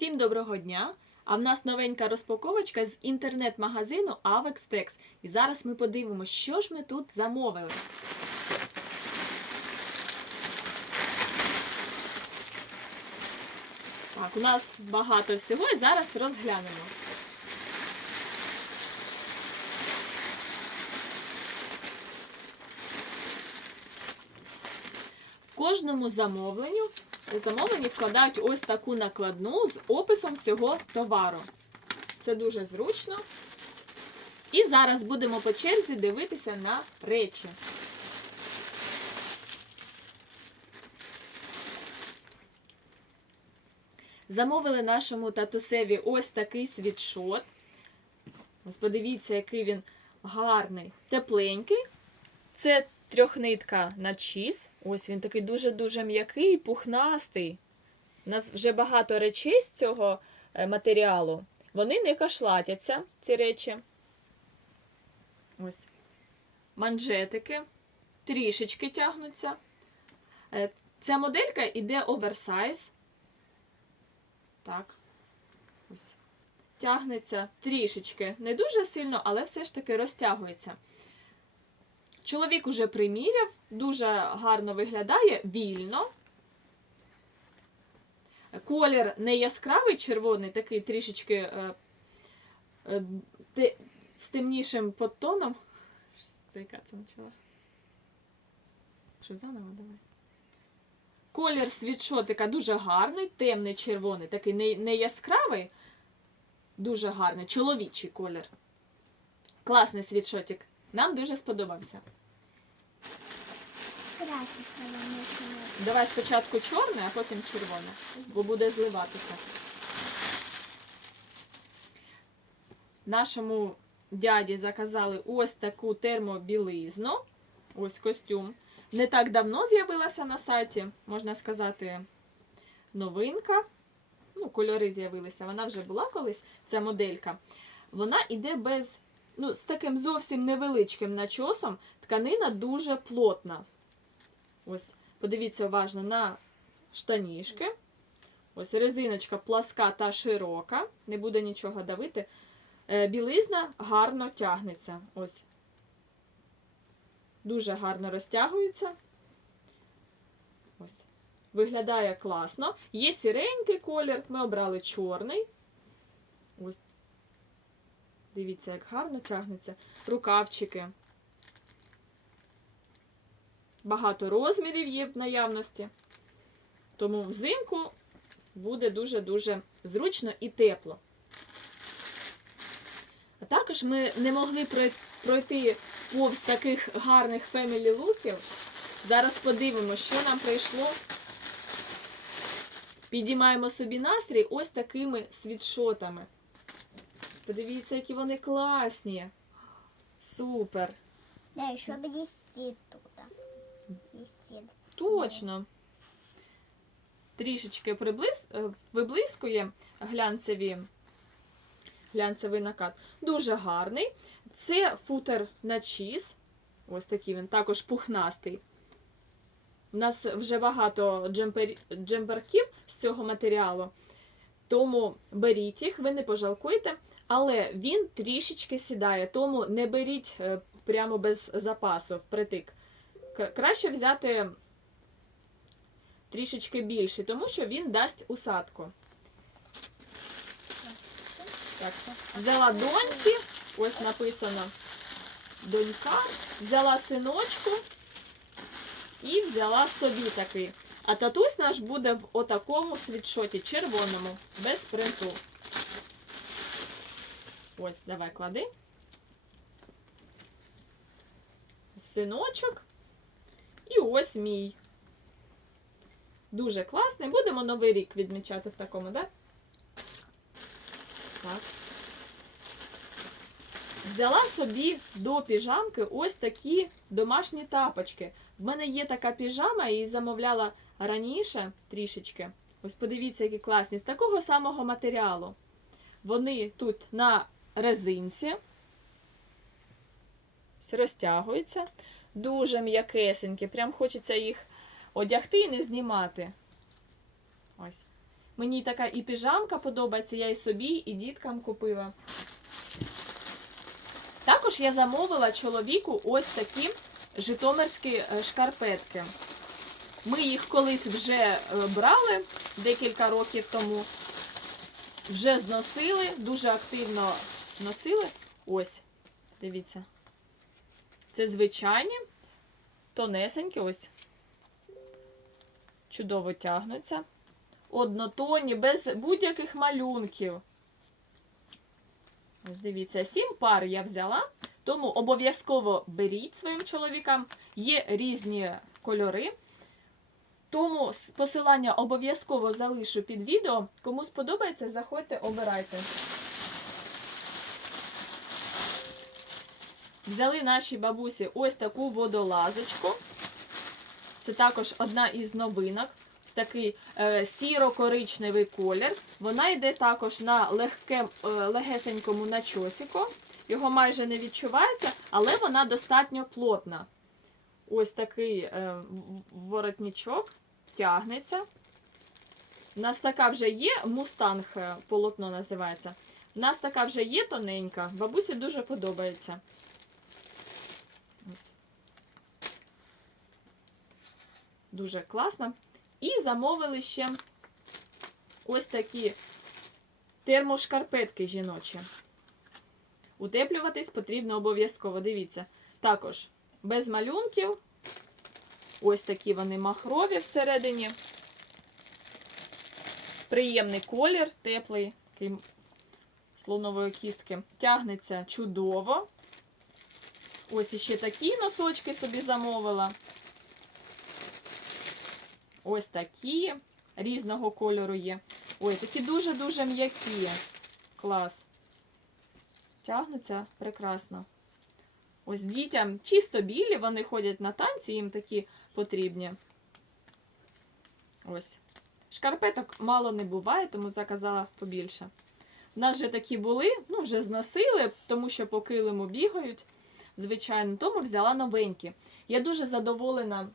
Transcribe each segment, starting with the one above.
Всім доброго дня! А в нас новенька розпаковочка з інтернет-магазину Avextex. І зараз ми подивимося, що ж ми тут замовили. Так, у нас багато всього і зараз розглянемо. В кожному замовленню замовлені вкладають ось таку накладну з описом всього товару. Це дуже зручно. І зараз будемо по черзі дивитися на речі. Замовили нашому татусеві ось такий світшот. Ось подивіться, який він гарний, тепленький. Це трьохнитка на чіз. Ось він такий дуже-дуже м'який, пухнастий. У нас вже багато речей з цього е, матеріалу. Вони не кашлатяться, ці речі. Ось. Манжетики трішечки тягнуться. Е, Ця моделька йде оверсайз. Так. Ось. Тягнеться трішечки. Не дуже сильно, але все ж таки розтягується. Чоловік уже приміряв, дуже гарно виглядає, вільно. Колір не яскравий червоний, такий трішечки е, е, з темнішим подтоном. Це яка це почала? Що заново давай? Колір світшотика дуже гарний, темний червоний, такий не, не яскравий, дуже гарний, чоловічий колір. Класний світшотик. Нам дуже сподобався. Давай спочатку чорне, а потім червоне, бо буде зливатися. Нашому дяді заказали ось таку термобілизну. Ось костюм. Не так давно з'явилася на сайті, можна сказати, новинка. Ну, кольори з'явилися. Вона вже була колись, ця моделька. Вона йде без, ну, з таким зовсім невеличким начосом. Тканина дуже плотна. Ось, подивіться уважно на штанішки. Ось резиночка пласка та широка. Не буде нічого давити. Е, Білизна гарно тягнеться. Ось. Дуже гарно розтягується. Ось. Виглядає класно. Є сіренький колір. Ми обрали чорний. Ось. Дивіться, як гарно тягнеться. Рукавчики. Багато розмірів є в наявності. Тому взимку буде дуже-дуже зручно і тепло. А також ми не могли пройти повз таких гарних фемілі луків. Зараз подивимося, що нам прийшло. Підіймаємо собі настрій ось такими світшотами. Подивіться, які вони класні. Супер! Да, еще блестит тут. Точно. Трішечки приблиз... е, виблискує глянцеві... глянцевий накат. Дуже гарний. Це футер на чіз. Ось такий він, також пухнастий. У нас вже багато джемпер... джемперків з цього матеріалу. Тому беріть їх, ви не пожалкуєте. Але він трішечки сідає, тому не беріть е, прямо без запасу впритик. Краще взяти трішечки більший, тому що він дасть усадку. Так, взяла доньці, ось написано донька, взяла синочку і взяла собі такий. А татусь наш буде в отакому світшоті, червоному, без принту. Ось, давай клади. Синочок. І ось мій. Дуже класний. Будемо новий рік відмічати в такому, да? Так. Взяла собі до піжамки ось такі домашні тапочки. В мене є така піжама, я замовляла раніше трішечки. Ось подивіться, які класні. З такого самого матеріалу. Вони тут на резинці. Ось Розтягуються. Дуже м'якесенькі. Прям хочеться їх одягти і не знімати. Ось. Мені така і піжамка подобається, я і собі, і діткам купила. Також я замовила чоловіку ось такі житомирські е, шкарпетки. Ми їх колись вже е, брали декілька років тому. Вже зносили, дуже активно носили. Ось, дивіться. Це звичайні, тонесенькі, ось. Чудово тягнуться. Однотонні, без будь-яких малюнків. Ось дивіться, сім пар я взяла, тому обов'язково беріть своїм чоловікам. Є різні кольори. Тому посилання обов'язково залишу під відео. Кому сподобається, заходьте, обирайте. Взяли наші бабусі ось таку водолазочку. Це також одна із новинок. Ось такий е, сіро-коричневий колір. Вона йде також на легке, е, легесенькому начосіку. Його майже не відчувається, але вона достатньо плотна. Ось такий е, воротничок тягнеться. У нас така вже є, мустанг е, полотно називається. У нас така вже є тоненька, бабусі дуже подобається. Дуже класно. І замовили ще ось такі термошкарпетки жіночі. Утеплюватись потрібно обов'язково. Дивіться. Також без малюнків. Ось такі вони махрові всередині. Приємний колір, теплий, такий слонової кістки. Тягнеться чудово. Ось іще такі носочки собі замовила. Ось такі різного кольору є. Ой, такі дуже-дуже м'які. Клас. Тягнуться прекрасно. Ось дітям чисто білі, вони ходять на танці, їм такі потрібні. Ось. Шкарпеток мало не буває, тому заказала побільше. У нас вже такі були, ну, вже зносили, тому що по килиму бігають, звичайно, тому взяла новенькі. Я дуже задоволена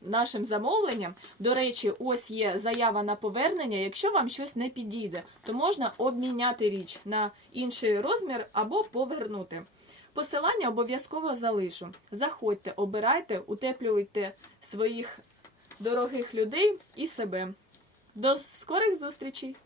нашим замовленням. До речі, ось є заява на повернення. Якщо вам щось не підійде, то можна обміняти річ на інший розмір або повернути. Посилання обов'язково залишу. Заходьте, обирайте, утеплюйте своїх дорогих людей і себе. До скорих зустрічей!